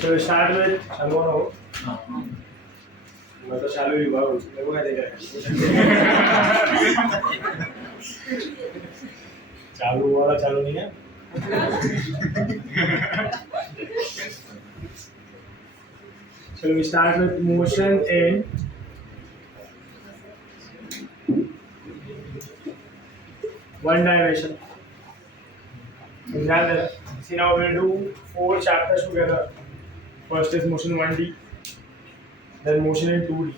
So we start with चालू हो मैं तो चालू ही हुआ हूँ मेरे को क्या देख रहा है चालू हुआ था चालू नहीं है So we start with motion in one dimension. See now we'll do 4 chapters together. First is motion 1D, then motion in 2D.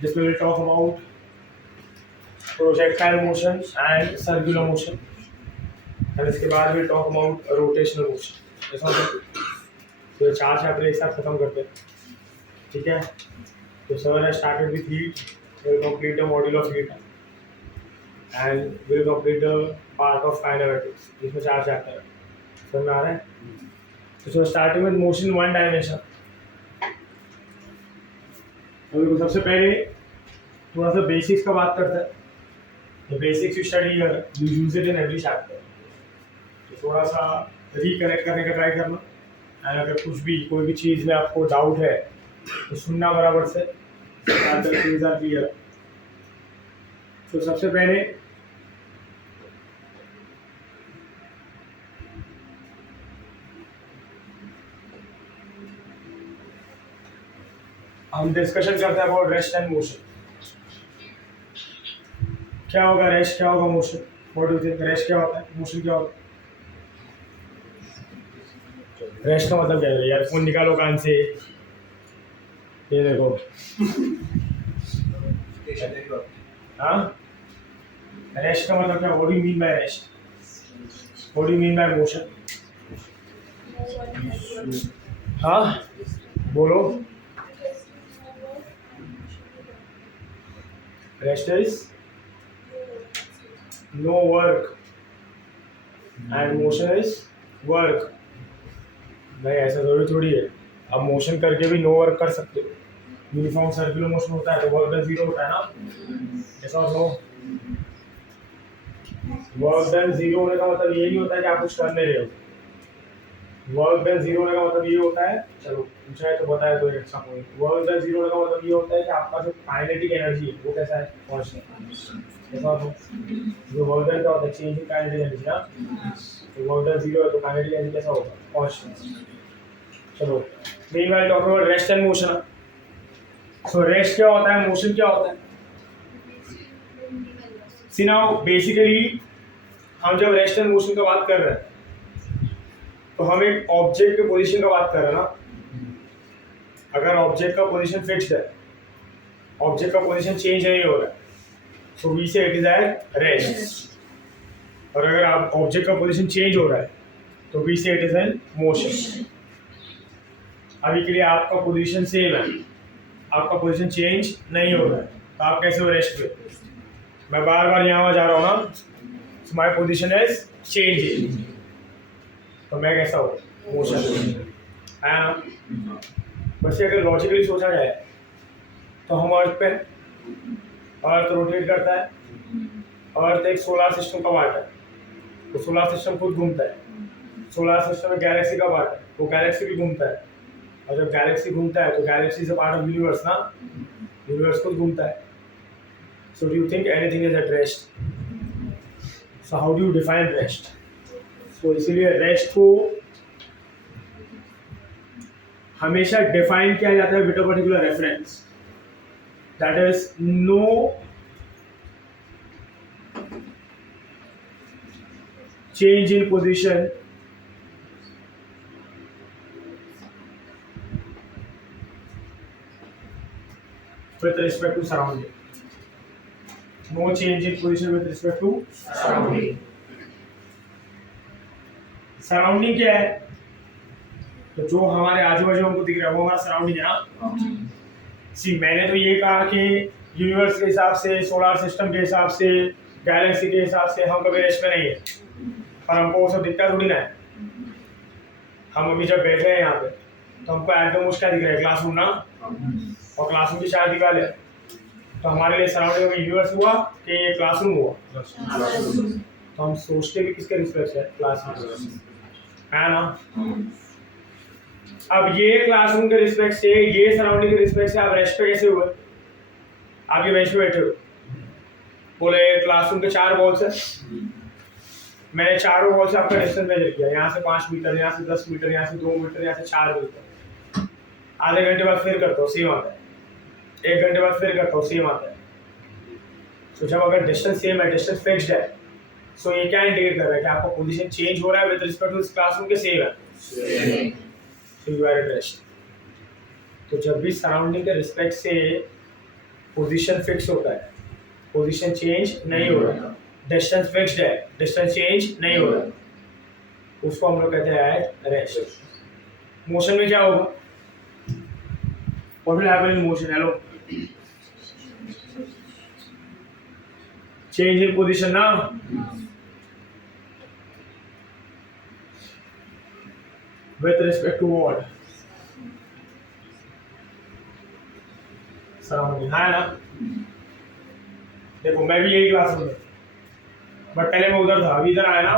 This we will talk about projectile motion and circular motion. And इसके बाद we'll talk about rotational motion. ऐसा होता है तो 4 chapter एक साथ खत्म करते हैं ठीक है तो sir has started with heat. We'll complete the module of heat and we'll complete the part of kinematics. इसमें 4 चैप्टर है समझ में आ रहा है तो starting with motion one dimension. तो सबसे पहले थोड़ा सा बेसिक्स का बात करते हैं. The basics you study here, you use it in every chapter. तो थोड़ा सा रिकनेक्ट करने का ट्राई करना एंड अगर कुछ भी कोई भी चीज़ में आपको डाउट है तो सुनना बराबर से क्लियर. तो सबसे पहले हम डिस्कशन करते हैं अबाउट रेस्ट एंड मोशन. क्या होगा रेस्ट, क्या होगा motion? What do you think? Rest क्या होता है, मोशन क्या होता है? रेस्ट का मतलब क्या है यार? फोन निकालो कान से, ये देखो. हाँ, रेस्ट का मतलब क्या? What do you mean by rest? What do you mean by motion? हाँ बोलो. Rest is no work and motion is work. नहीं ऐसा थोड़ी है. अब मोशन करके भी नो वर्क कर सकते हो. यूनिफॉर्म सर्कुलर मोशन होता है तो वर्क डन जीरो होता है ना. ऐसा और नो वर्क डन जीरो होने का मतलब ये नहीं होता है कि आप कुछ कर नहीं रहे हो. वर्क डन जीरो होने का मतलब ये होता है, चलो पूछा है तो बताया तो अच्छा पॉइंट. वर्क डन जीरो होने का मतलब ये होता है कि आपका जो काइनेटिक एनर्जी है वो कैसा है, कांस्टेंट. ऐसा हो जो वर्क डन का होता है चेंज इन काइनेटिक एनर्जी ना. तो वर्क डन जीरो है तो काइनेटिक एनर्जी कैसा होगा, कांस्टेंट. चलो meanwhile talk about rest and motion. So rest क्या होता है, मोशन क्या होता है? सी नाउ बेसिकली हम जब रेस्ट एंड मोशन का बात कर रहे हैं तो हम एक ऑब्जेक्ट के पोजीशन का बात कर रहे हैं ना. अगर ऑब्जेक्ट का पोजीशन फिक्स्ड है, ऑब्जेक्ट का पोजीशन चेंज नहीं हो रहा है, सो वी से इट इज एट रेस्ट. और अगर आप ऑब्जेक्ट का पोजीशन चेंज हो रहा है तो वी से इट इज एन मोशन. अभी के लिए आपका पोजीशन सेम है, आपका पोजीशन चेंज नहीं हो रहा है तो आप कैसे हो रेस्ट पे? मैं बार बार यहाँ जा रहा हूँ ना, सो माई पोजिशन इज चेंजिंग तो मैं कैसा हूँ, मोशन है ना. बस अगर लॉजिकली सोचा जाए तो हम अर्थ पे, अर्थ रोटेट करता है, अर्थ एक सोलर सिस्टम का पार्ट है तो सोलर सिस्टम खुद घूमता है. सोलर सिस्टम में गैलेक्सी का पार्ट है, वो गैलेक्सी भी घूमता है. और जब गैलेक्सी घूमता है तो galaxy is a part of universe ना, यूनिवर्स खुद घूमता है. So do you think anything is at rest? So how do you define rest? तो इसीलिए रेस्ट को हमेशा डिफाइन किया जाता है with a particular reference, that is no change in position with respect to surrounding. No change in position with respect to surrounding. Surrounding क्या है? तो जो हमारे आजू बाजू हमको दिख रहा है वो हमारा सराउंडिंग है ना. सी मैंने तो ये कहा कि यूनिवर्स के हिसाब से, सोलर सिस्टम के हिसाब से, गैलेक्सी के हिसाब से हम कभी रेस्ट में नहीं है, पर हमको वो सब दिखता थोड़ी ना है. हम अभी जब बैठे हैं यहाँ पे तो हमको एटमोस क्या दिख रहा है, क्लासरूम ना, और क्लासरूम की 4 दीवार है तो हमारे लिए सराउंडिंग में यूनिवर्स हुआ कि ये क्लासरूम हुआ. तो हम सोचते भी किसके रिस्पेक्ट है, क्लासरूम है ना. अब ये क्लासरूम के रिस्पेक्ट से, ये सराउंडिंग के रिस्पेक्ट से आप रेस्ट पे कैसे हुए? आप ये बेंच पे बैठे हो, बोले क्लासरूम के 4 वॉल्स है, मैंने चारों वॉल से आपका डिस्टेंस मेजर किया, यहाँ से 5 मीटर, यहाँ से 10 मीटर, यहाँ से 2 मीटर, यहाँ से 4 मीटर। आधे घंटे बाद फिर करता हूँ, सेम आता है। 1 घंटे बाद फिर करता हूँ, सेम आता है। तो जब अगर डिस्टेंस सेम है, डिस्टेंस फिक्स्ड है, सो ये क्या इंडिकेट कर रहा है कि आपका पोजीशन चेंज हो रहा है विद रिस्पेक्ट टू इस क्लासरूम के सेम है, so you are at rest. तो जब भी सराउंडिंग के रिस्पेक्ट से पोजीशन फिक्स होता है, पोजीशन चेंज नहीं हो रहा, डिस्टेंस फिक्स्ड है, डिस्टेंस चेंज नहीं हो रहा, उसको हम लोग कहते हैं एट रेस्ट। मोशन में क्या होगा? What will happen in motion? Hello, change in position ना, with respect to what? Surrounding, है ना? देखो मैं भी यही क्लास में, बट पहले मैं उधर था, अभी इधर आया ना,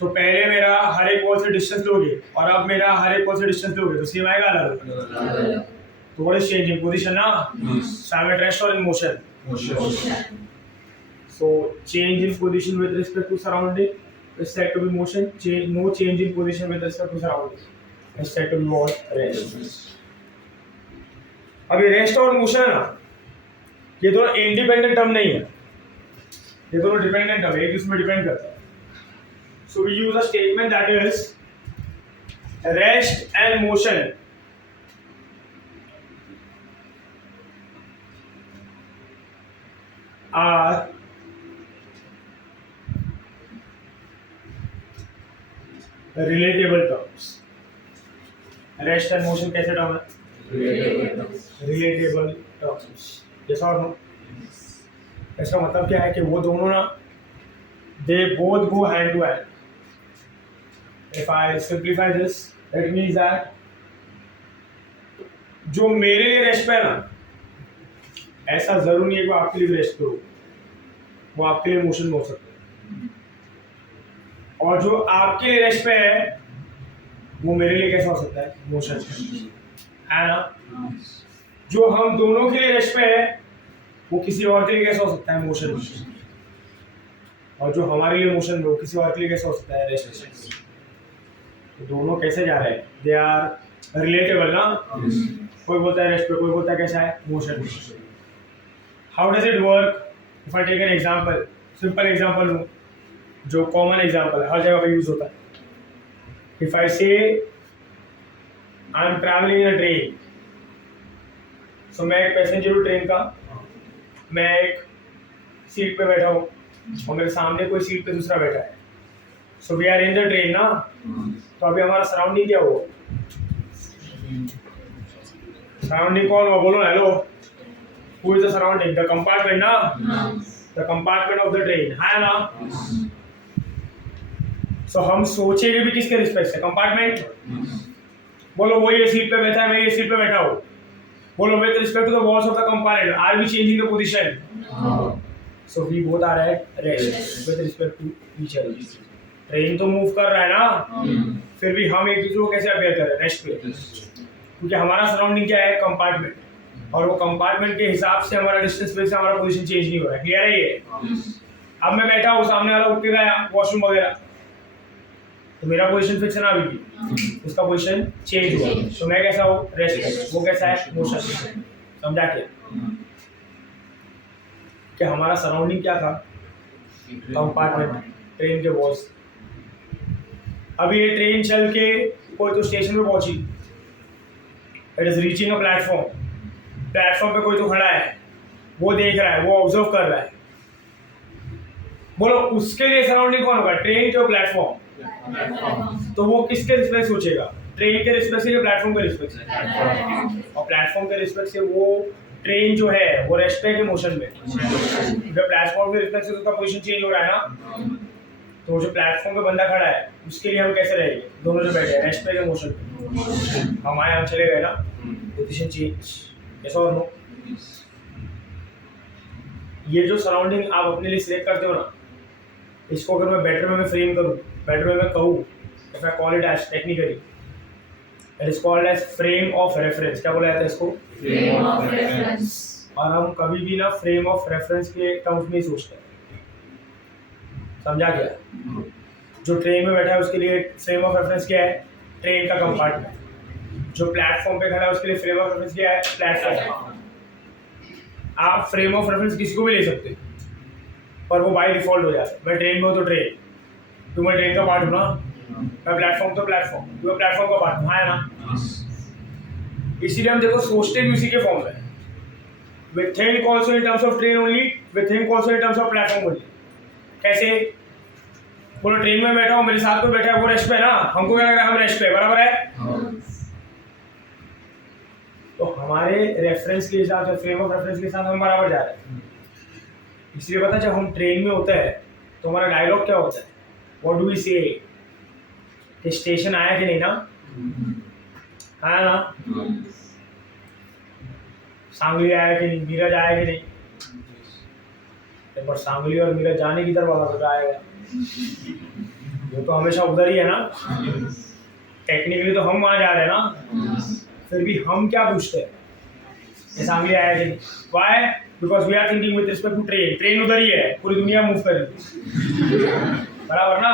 तो पहले मेरा हर एक वॉल से डिस्टेंस लोगे और अब मेरा हर एक वॉल से डिस्टेंस लोगे, तो सेम आएगा अलग? तो what is change in position ना? सो एट रेस्ट और in motion? So change in position with respect to surrounding is said to be motion. No change in position with respect to surrounding is said to be what? Rest. अभी rest और motion है ना, ये दोनों independent term नहीं है, ये दोनों डिपेंडेंट टर्म है, एक दूसरे में डिपेंड करता है। So we use a statement that is rest and motion are relatable terms. Rest and motion कैसे टर्म है? Relatable terms. यस और नो? इसका मतलब क्या है कि वो दोनों ना, they both go hand to hand. If I simplify this, it means that जो मेरे लिए रेस्ट पे है ना, ऐसा जरूर नहीं है कि वो आपके लिए रेस्ट पे हो, वो आपके लिए मोशन में हो सकता है। और जो आपके लिए रेस्ट पे है, वो मेरे लिए कैसा हो सकता है? मोशन, है ना? जो हम दोनों के लिए रेस्ट पे है, वो किसी और के लिए कैसा हो सकता है? मोशन। और जो हमारे लिए मोशन में, वो किसी और के लिए कैसा हो सकता है? रेस्ट। तो दोनों कैसे जा रहे हैं? दे आर रिलेटेबल ना। कोई बोलता है रेस्ट पे, कोई बोलता है कैसा है? Motion. How does it work? If I take an example, simple example लूं, जो कॉमन एग्जांपल है, हर जगह पे यूज होता है। If I say I am travelling in a train, so मैं एक पैसेंजर हूँ ट्रेन का, मैं एक सीट पे बैठा हूँ और मेरे सामने कोई सीट पे दूसरा बैठा है। So we are in the train ना, तो अभी हमारा सराउंडिंग क्या हुआ? सराउंडिंग कौन हुआ? बोलो ना, hello, who is the surrounding? The compartment ना, the compartment of the train, है ना? सो हम सोचेंगे भी किसके रिस्पेक्ट से? कंपार्टमेंट। बोलो वो ये सीट पे बैठा है, मैं ये सीट पे बैठा हूँ, बोलो with respect to the walls of the compartment, are we changing the position? So we both are at rest with respect to each other. Train तो मूव कर रहा है ना, फिर भी हम एक दूसरे को कैसे अपेयर कर रहे हैं? रेस्ट पे, क्योंकि हमारा सराउंडिंग क्या है? कंपार्टमेंट, और वो कंपार्टमेंट के हिसाब से हमारा डिस्टेंस पे से हमारा पोजीशन चेंज नहीं हो रहा है। क्लियर है ये? अब मैं बैठा हूँ, सामने वाला उठ के गया वॉशरूम वगैरह, तो मेरा पोजीशन फिक्स है ना, अभी भी उसका पोजीशन चेंज हुआ, तो मैं कैसा हूँ? रेस्ट। वो कैसा है? मोशन। समझा क्या? कि हमारा सराउंडिंग क्या था? कंपार्टमेंट, ट्रेन के वॉल्स। अभी ये ट्रेन चल के कोई तो स्टेशन पे पहुंची, it is reaching a platform, platform पे कोई तो खड़ा है, वो देख रहा है, वो ऑब्जर्व कर रहा है। बोलो उसके लिए सराउंडिंग कौन होगा? ट्रेन के प्लेटफॉर्म। तो वो किसके रिस्पेक्ट सोचेगा? ट्रेन के रिस्पेक्ट से या प्लेटफॉर्म के रिस्पेक्ट से? और प्लेटफॉर्म के रिस्पेक्ट से वो ट्रेन जो है वो रेस्ट पे के मोशन में, जब प्लेटफॉर्म के रिस्पेक्ट से उसका पोजीशन चेंज हो रहा है ना, तो जो प्लेटफॉर्म पे बंदा खड़ा है उसके लिए हम कैसे रहेंगे? दोनों जो बैठे हैं रेस्ट पे के मोशन में, हमारे हम चले गए ना, पोजीशन चेंज। ऐसा और नो? ये जो सराउंडिंग आप अपने लिए सिलेक्ट करते हो ना, इसको अगर मैं बेटर वे में फ्रेम करूँ, बेटर वे में कहूँ, if I call it as technically, it is called as frame of reference. क्या बोला जाता है इसको? Frame of reference. और हम कभी भी ना फ्रेम ऑफ रेफरेंस के टर्म्स में ही सोचते हैं। समझा क्या? जो ट्रेन में बैठा है उसके लिए फ्रेम ऑफ रेफरेंस क्या है? ट्रेन का कंपार्टमेंट। जो प्लेटफॉर्म पे खड़ा है उसके लिए फ्रेम ऑफ रेफरेंस क्या है? प्लेटफॉर्म। आप फ्रेम ऑफ रेफरेंस किसी को भी ले सकते हैं, पर वो बाय डिफॉल्ट हो जाता है। मैं ट्रेन में हूँ तो ट्रेन, तो मैं ट्रेन का पार्ट हूँ ना। मैं प्लेटफॉर्म तो प्लेटफॉर्म, तो मैं प्लेटफॉर्म का पार्ट हूँ, है ना? इसीलिए हम देखो सोचते भी उसी के फॉर्म में। We think also in terms of train only, we think also in terms of platform only. कैसे? बोलो ट्रेन में बैठा हूँ, मेरे साथ कोई बैठा है, वो रेस्ट पे है ना, हमको क्या लग रहा है? हम रेस्ट पे, बराबर है? तो हमारे रेफरेंस के हिसाब से, फ्रेम ऑफ रेफरेंस के साथ हम बराबर जा रहे हैं। इसलिए पता है जब हम ट्रेन में होते हैं तो हमारा डायलॉग क्या होता है? What do we say? कि स्टेशन आया कि नहीं ना? आया ना? सांगली आया कि नहीं? मीरज आया कि नहीं? पर सांगली और मीरज जाने की तरफ वाला आएगा, वो तो हमेशा उधर ही है ना। टेक्निकली तो हम वहां जा रहे हैं ना, फिर भी हम क्या पूछते हैं? सांगली आया कि नहीं? Why? Because we are thinking with respect to train. Train उधर ही है, पूरी दुनिया मूव कर रही है, बराबर ना?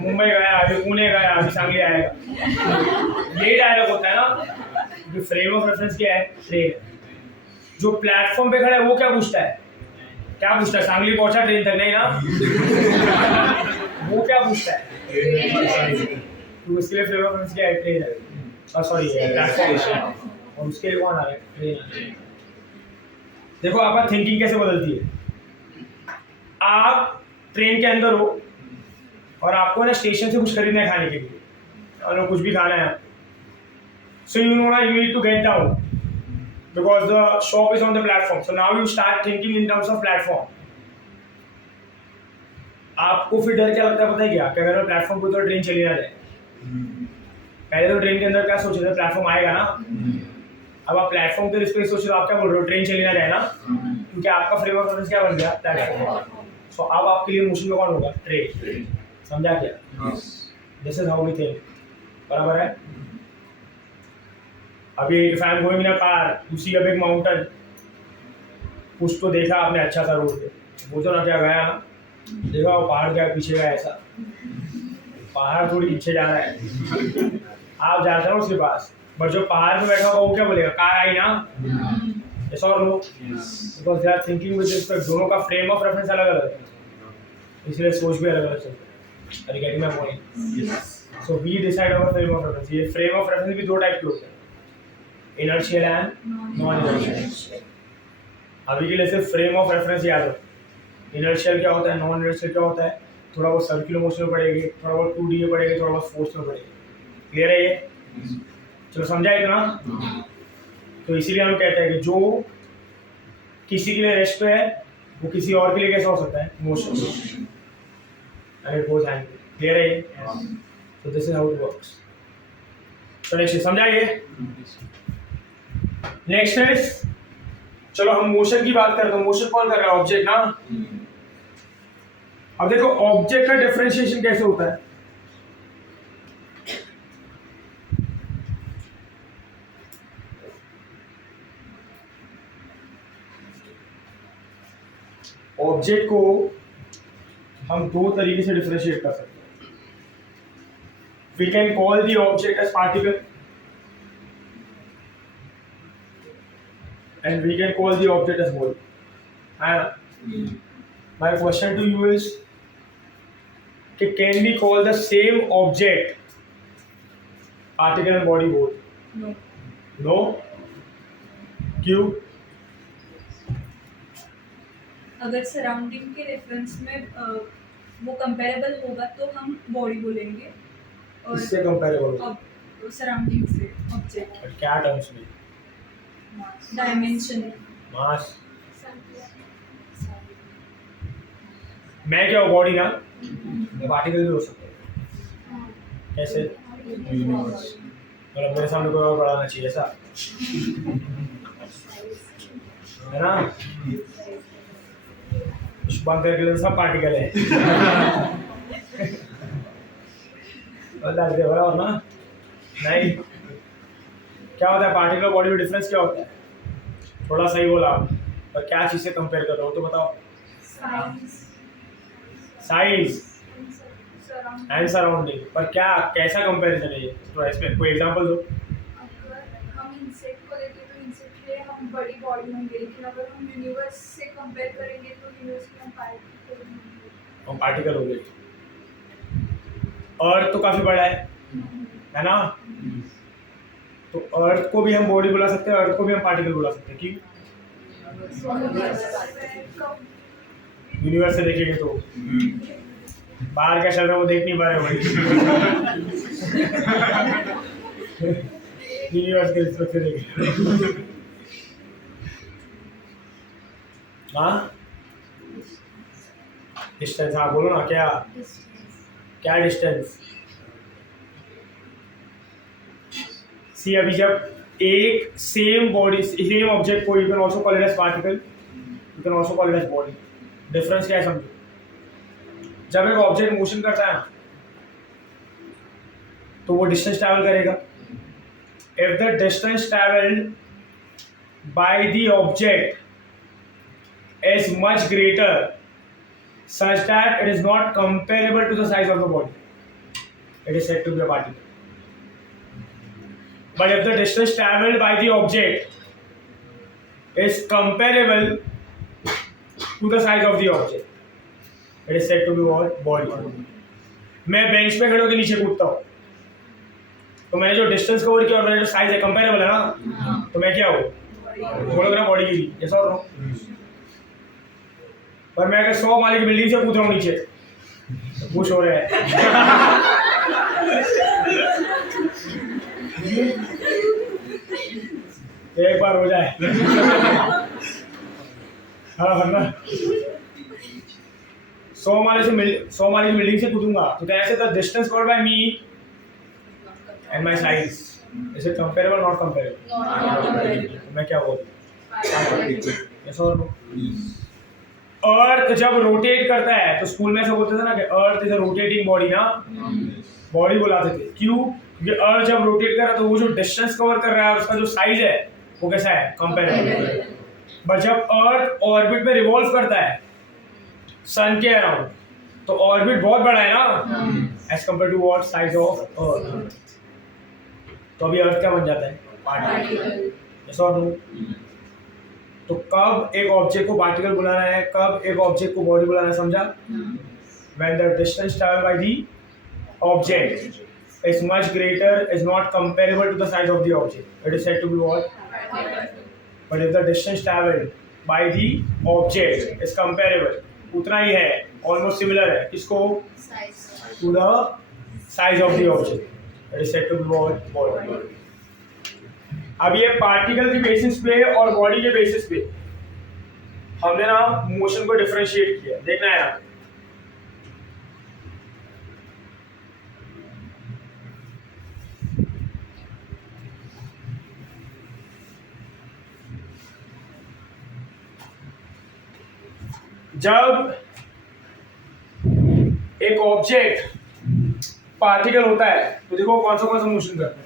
मुंबई गया, अभी पुणे गया, अभी सांगली आएगा। यही डायलॉग होता है ना। जो फ्रेम ऑफ रेफरेंस क्या है? ट्रेन। जो प्लेटफॉर्म पे खड़ा है वो क्या पूछता है? क्या पूछता है? सांगली पहुंचा ट्रेन तक? नहीं ना। वो क्या पूछता है? तो उसके लिए फ्रेम ऑफ रेफरेंस क्या है? ट्रेन है, सॉरी प्लेटफॉर्म। और उसके लिए कौन आ रहा है? ट्रेन। देखो आपका थिंकिंग कैसे बदलती है। आप ट्रेन के अंदर हो और आपको ना स्टेशन से कुछ खरीदना है खाने के लिए, और कुछ भी खाना है, सो यू नो ना, you need to get down because the shop is on the platform. So now you start thinking in terms of platform. आपको फिर डर क्या लगता है पता है क्या? कि अगर मैं प्लेटफॉर्म पे तो ट्रेन चली ना जाए। पहले तो ट्रेन के अंदर क्या सोच रहे थे? प्लेटफॉर्म आएगा ना। अब आप प्लेटफॉर्म के रिस्पेक्ट सोच रहे हो, आप क्या बोल रहे हो? ट्रेन चली ना जाए ना, क्योंकि आपका फ्रेम ऑफ रेफरेंस क्या बन गया? प्लेटफॉर्म। सो अब आपके लिए मोशन में कौन होगा? ट्रेन। समझा क्या? This is how we think, बराबर है? अभी if I am going in a car, you see a big mountain, कुछ तो देखा आपने अच्छा सा रोड पे, वो तो ना क्या गया ना, देखा वो पहाड़ गया पीछे गया, ऐसा पहाड़ थोड़ी पीछे जा रहा है, आप जाते हो उसके पास, बट जो पहाड़ पे बैठा होगा वो क्या बोलेगा? कार आई ना। यस और no? Because they are thinking with respect. दोनों का फ्रेम ऑफ रेफरेंस अलग अलग है, इसलिए सोच भी अलग अलग चलती है। Are you getting my point? So we decide our frame of reference. ये फ्रेम ऑफ रेफरेंस भी दो टाइप के होते हैं, इनर्शियल एंड नॉन इनर्शियल। अभी के लिए सिर्फ फ्रेम ऑफ रेफरेंस याद रखो। इनर्शियल क्या होता है, नॉन इनर्शियल क्या होता है? थोड़ा बहुत सर्कुलर मोशन में पड़ेगी, थोड़ा बहुत 2D में पड़ेगी, थोड़ा बहुत फोर्स में पड़ेगी। क्लियर है ये? चलो समझा इतना? तो इसीलिए हम कहते हैं कि जो किसी के लिए रेस्ट पे है वो किसी और के लिए कैसा हो सकता है? मोशन। क्लियर है ये? तो this is how it works. तो नेक्स्ट समझाइए। नेक्स्ट इज, चलो हम मोशन की बात करते हैं। मोशन कौन कर रहा है? ऑब्जेक्ट ना। अब देखो ऑब्जेक्ट का डिफरेंशिएशन कैसे होता है। ऑब्जेक्ट को हम दो तरीके से डिफरेंशिएट कर सकते हैं। We can call the object as particle and we can call the object as whole. And my question to you is, can we call the same object particle and body both? No. No? क्यों? अगर surrounding के reference में वो comparable होगा तो हम body बोलेंगे, और इससे कंपेरेबल होगा सराउंडिंग से ऑब्जेक्ट। बट क्या टर्म्स में? डायमेंशन, मास। मैं क्या हूँ? बॉडी ना। मैं पार्टिकल भी हो सकता है। कैसे? मतलब मेरे सामने कोई और पढ़ाना चाहिए ऐसा, है ना? बंद करके सब पार्टिकल है। बता दे बराबर ना? नहीं, क्या होता है पार्टिकुलर बॉडी में डिफरेंस क्या होता है? थोड़ा सही बोला आप, पर क्या चीज़ से कंपेयर कर रहे हो तो बताओ। साइज एंड सराउंडिंग, पर क्या कैसा कंपैरिजन है ये? तो इसमें कोई एग्जांपल दो। अगर हम इंसेक्ट को देखें तो इंसेक्ट के लिए हम बड़ी बॉडी होंगे, लेकिन अगर हम यूनिवर्स से कंपेयर करेंगे तो यूनिवर्स में हम पार्टिकल होंगे। हम पार्टिकल हो गए। अर्थ तो काफी बड़ा है ना? तो अर्थ को भी हम बॉडी बुला सकते हैं, अर्थ को भी हम पार्टिकल बुला सकते हैं। क्यों? यूनिवर्स से देखेंगे तो बाहर क्या चल रहा है वो देख नहीं पा रहे भाई। यूनिवर्स के रिस्पेक्ट से देखेंगे। हाँ डिस्टेंस, हाँ बोलो ना, क्या क्या डिस्टेंस? सी अभी जब एक सेम बॉडी सेम ऑब्जेक्ट को you can also call it as particle, you can also call it as body. Difference क्या है समझो। जब एक ऑब्जेक्ट मोशन करता है ना तो वो डिस्टेंस ट्रैवल करेगा। If the distance travelled bye the object is much greater such that it is not comparable to the size of the body, it is said to be a particle. But if the distance traveled by the object is comparable to the size of the object, it is said to be what? Body. मैं bench पे खड़े होकर नीचे कूदता हूँ तो मैंने जो डिस्टेंस कवर किया और मेरा जो साइज है कंपेरेबल है ना, तो मैं क्या हूँ? बोलोगे ना बॉडी की, जैसा और पर मैं अगर 100 माले की बिल्डिंग से कूद रहा हूँ नीचे तो खुश हो रहे हैं। एक बार हो जाए हाँ वरना 100 माले की बिल्डिंग से कूदूंगा तो ऐसे the distance covered by me and my size is it comparable not comparable? मैं क्या बोलूं? यस और नो? अर्थ जब रोटेट करता है तो स्कूल में ऐसा बोलते थे ना कि earth is a rotating body ना, बॉडी बुलाते थे। क्यों? क्योंकि अर्थ जब रोटेट कर रहा है तो वो जो डिस्टेंस कवर कर रहा है उसका जो साइज है वो कैसा है? कंपेरेबल। बट जब अर्थ ऑर्बिट में रिवॉल्व करता है सन के अराउंड तो ऑर्बिट बहुत बड़ा है ना as compare to what size of earth. तो अभी अर्थ क्या बन जाता है? पार्टिकल। यस और नो? तो कब एक ऑब्जेक्ट को पार्टिकल बुलाना है, कब एक ऑब्जेक्ट को बॉडी बुलाना है, समझा? When the distance traveled by the object is much greater, is not comparable to the size of the object, it is said to be what? But if the distance traveled by the object is comparable, उतना ही है, almost similar है, किसको? To the size of the object, it is said to be what? Body. अब ये particle के basis पे और body के बेसिस पे हमने ना मोशन को डिफरेंशिएट किया। देखना है आप, जब एक ऑब्जेक्ट पार्टिकल होता है तो देखो कौन सा मोशन करता है।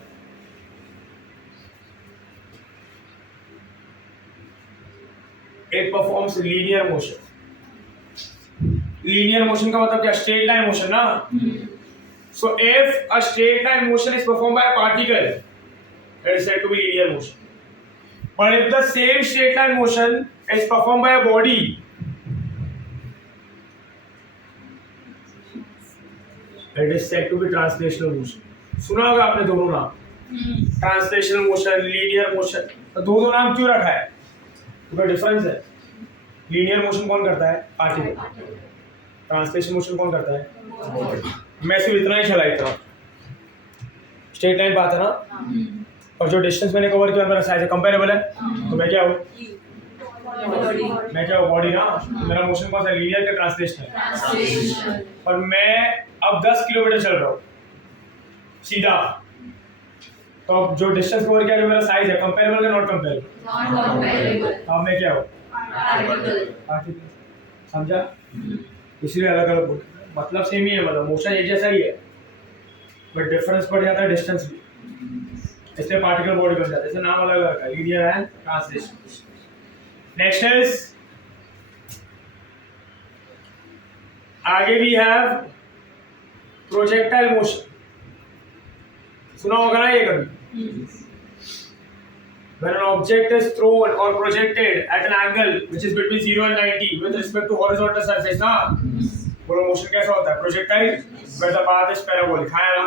It performs linear motion. Linear motion का मतलब क्या? Straight line motion ना? So if a straight line motion is performed by a particle, it is said to be linear motion. But if the same straight line motion is performed by a body, it is said to be translational motion. सुना होगा आपने दोनों नाम, translational motion, linear motion. तो दो नाम क्यों रखा है? उसका डिफरेंस है। लीनियर मोशन कौन करता है? पार्टिकल। ट्रांसलेशन मोशन कौन करता है? मैं सिर्फ इतना ही चला इतना स्ट्रेट लाइन बात है ना, और जो डिस्टेंस मैंने कवर किया मेरा साइज कंपेरेबल है तो मैं क्या हूँ? मैं क्या हूँ? बॉडी ना। मेरा मोशन कौन सा? लीनियर का ट्रांसलेशनल। और मैं अब 10 किलोमीटर चल रहा हूँ सीधा, तो अब जो डिस्टेंस कवर किया जो मेरा साइज है कंपेरेबल या नॉट कंपेरेबल? अब मैं क्या हूँ? पार्टिकल। समझा? इसलिए अलग अलग मतलब सेम ही है, मतलब मोशन एक जैसा ही है बट डिफरेंस बढ़ जाता है डिस्टेंस भी। इसलिए पार्टिकल बॉडी बन जाता है, इसका नाम अलग अलग है, linear and translational. Next is आगे वी हैव प्रोजेक्टाइल मोशन। सुना होगा ना ये कभी? When an object is thrown or projected at an angle which is between 0 and 90 with respect to horizontal surface, ना बोलो मोशन कैसा होता है? Projectile where the path is parabolic, है ना?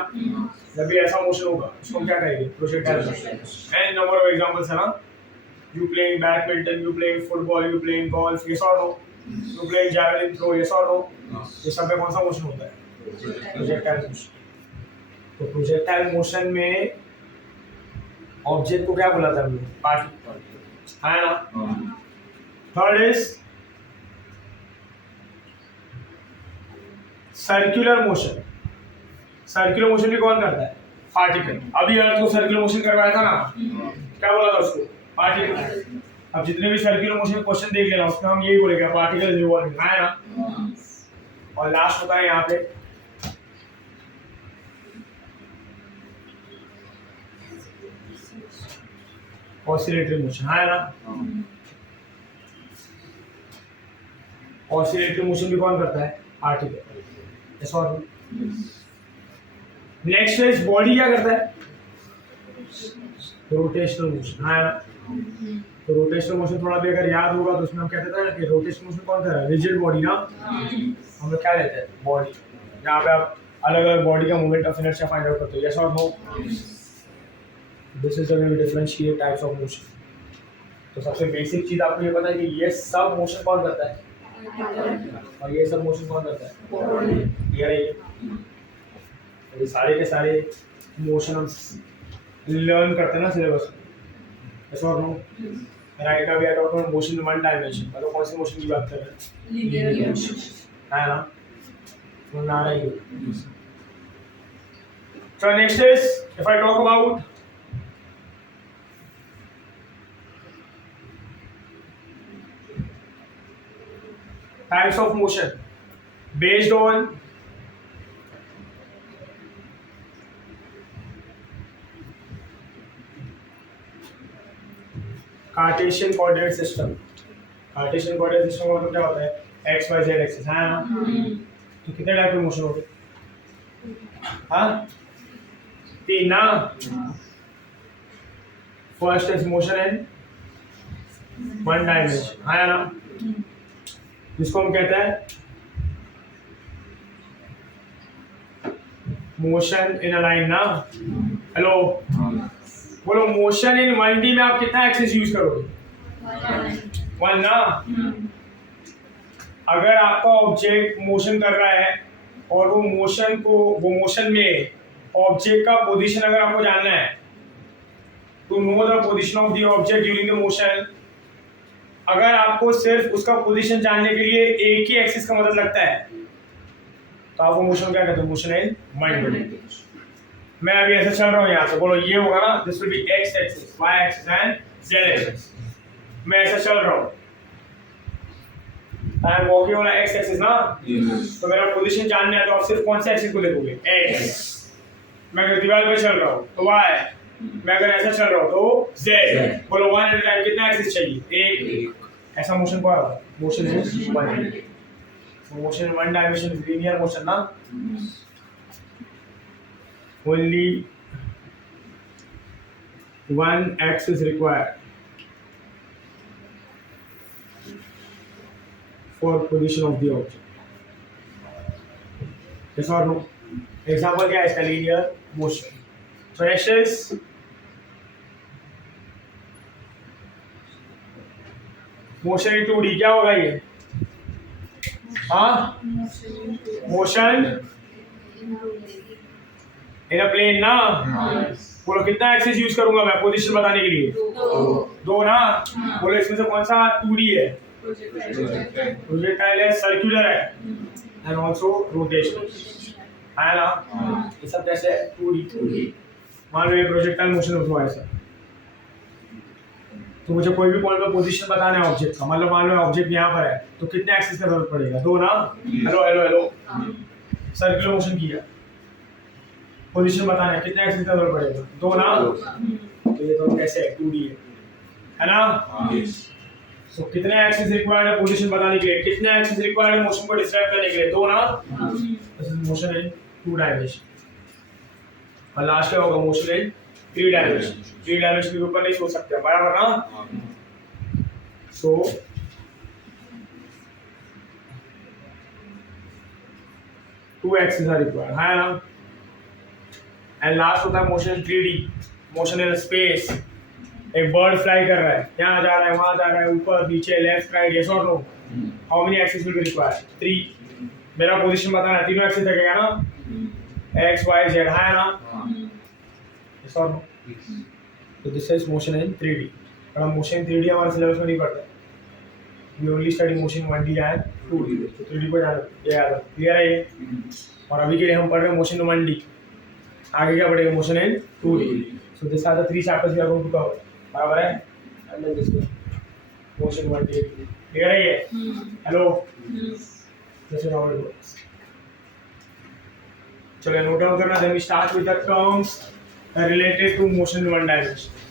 जब भी ऐसा मोशन होगा उसको हम क्या कहेंगे? Projectile motion. And number of examples है ना, you playing badminton, you playing football, you playing golf, yes or no? You playing javelin throw, yes or no? ये सब में कौन सा मोशन होता है? Projectile motion. तो प्रोजेक्टाइल मोशन में ऑब्जेक्ट को क्या बुलाते हैं हम लोग? पार्टिकल, है ना? Third is circular motion. Circular motion भी कौन करता है? पार्टिकल। अभी अर्थ को सर्कुलर मोशन करवाया था ना, क्या बोला था उसको? पार्टिकल। अब जितने भी सर्कुलर मोशन क्वेश्चन देख लेना उसमें हम यही बोलेंगे पार्टिकल इज रिवॉल्विंग, है ना? और लास्ट होता है यहाँ पे ऑसिलेटरी मोशन, है ना? ऑसिलेटरी मोशन भी कौन करता है? पार्टिकल। यस और नो? नेक्स्ट इज बॉडी क्या करता है? रोटेशनल मोशन, है ना? तो रोटेशनल मोशन थोड़ा भी अगर याद होगा तो उसमें हम कहते थे ना कि रोटेशनल मोशन कौन कर रहा है? रिजिड बॉडी ना, हम लोग क्या लेते हैं? बॉडी। यहाँ पे आप अलग अलग बॉडी का movement of inertia find out करते हो। यस और no? This is the way we differentiate types of motion. तो सबसे बेसिक चीज आपको ये पता है कि ये सब मोशन कौन करता है और ये सब मोशन कौन करता है? ये सारे के सारे मोशन हम लर्न करते हैं ना सिलेबस में। यस और no? Right now we are talking about motion in one dimension. मतलब कौन से मोशन की बात कर रहे हैं? लीनियर मोशन, है ना? तो ना रहा है। So next is if I talk about types of motion based on Cartesian coordinate system. Cartesian coordinate system का मतलब क्या होता है? एक्स वाई जेड एक्सिस, है ना? तो कितने टाइप के मोशन होते हैं? हाँ, तीन ना। First is motion in one dimension, है ना? जिसको हम कहते हैं मोशन इन अ लाइन ना। हेलो, बोलो मोशन इन 1D में आप कितना एक्सिस यूज करोगे? वन ना। अगर आपका ऑब्जेक्ट मोशन कर रहा है और वो मोशन में ऑब्जेक्ट का पोजीशन अगर आपको जानना है तो know the position of the object during the motion. अगर आपको सिर्फ उसका पोजीशन जानने के लिए एक ही एक्सिस का मदद लगता है तो आप वो मोशन क्या कहते हो? Motion in one. मैं अभी ऐसे चल रहा हूँ यहाँ से, बोलो ये होगा ना, this will be X axis, Y axis and Z axis. मैं ऐसे चल रहा हूँ, I am walking on X axis ना, तो मेरा पोजीशन जानना है तो आप सिर्फ कौन से एक्सिस को देखोगे? एक्स। मैं अगर दीवार पे चल रहा हूँ तो वाई, मैं अगर ऐसा चल रहा हूँ तो जेड। बोलो वन एट अ टाइम कितना एक्सिस चाहिए? एक। ऐसा मोशन को है motion is one. Motion one dimension is linear motion ना। Only one axis required for position of the object. Yes or no? Example क्या है इसका? linear motion. So next is motion in 2D। क्या होगा ये? हाँ, motion इन अ plane ना। बोलो कितना एक्सिस यूज करूंगा मैं पोजीशन बताने के लिए? दो ना। बोलो इसमें से कौन सा 2D है? प्रोजेक्टाइल है, सर्कुलर है एंड आल्सो रोटेशनल, है ना? ये सब कैसे है? 2D। मान लो ये प्रोजेक्टाइल मोशन हुआ ऐसा, तो मुझे कोई भी पॉइंट पर पोजीशन बताना है ऑब्जेक्ट का। मतलब मान लो ऑब्जेक्ट यहाँ पर है तो कितने एक्सिस का जरूरत पड़ेगा? दो ना। Hello hello hello, circular motion किया पोजीशन बताना है, कितना एक्सेस का जरूरत पड़ेगा? 2 ना, तो ये तो कैसे है, 2D है ना? सो कितने एक्सेस रिक्वायर्ड है पोजीशन बताने के लिए, कितने एक्सेस रिक्वायर्ड है मोशन को डिस्क्राइब करने के लिए? 2 ना, this is motion in 2 dimension. और लास्ट क्या होगा? Motion in 3 dimension. 3 डायमेंशन के ऊपर नहीं सोच सकते, बराबर ना? सो टू एक्सेस आर रिक्वायर्ड, है ना? एंड लास्ट होता है motion in 3D, motion in space. एक बर्ड फ्लाई कर रहा है, यहाँ जा रहा है, वहां जा रहा है, ऊपर नीचे, लेफ्ट राइट, यस और no? How many axes will be required? 3। मेरा पोजीशन बताना है, तीनों एक्सेस लगेगा ना, एक्स वाई जेड, है ना? यस और नो? तो this is motion in 3D। और हम मोशन इन 3D हमारे सिलेबस में नहीं पढ़ते, we only study motion 1D and 2D। तो 3D को याद, ये याद, क्लियर है ये? और अभी के लिए हम पढ़ रहे हैं मोशन इन 1D, आगे क्या पढ़ेगा? Motion in 2D। So this are the 3 chapters we are going to cover, बराबर है? And then this motion 1D, clear है ये? Hello, this is how it works. चलो नोट डाउन करना, then we start with the terms related to motion in 1 dimension.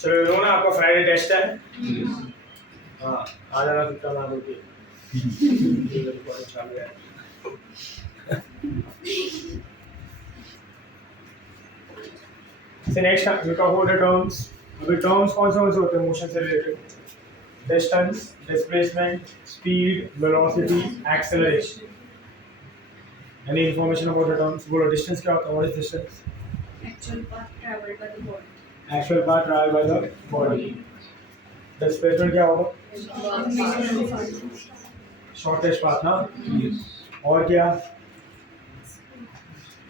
चलो लो ना, आपका फ्राइडे टेस्ट है। हाँ, आ जाना कितना ना होती चालू है। Next we talk about the terms। अभी टर्म्स कौन से होते हैं मोशन से related? Distance, displacement, speed, velocity, acceleration. Any information about the terms? बोलो, डिस्टेंस क्या होता है? What is distance? Actual path traveled by the body. Actual path travel by the body. Displacement क्या होगा? शॉर्टेस्ट पाथ ना? और क्या?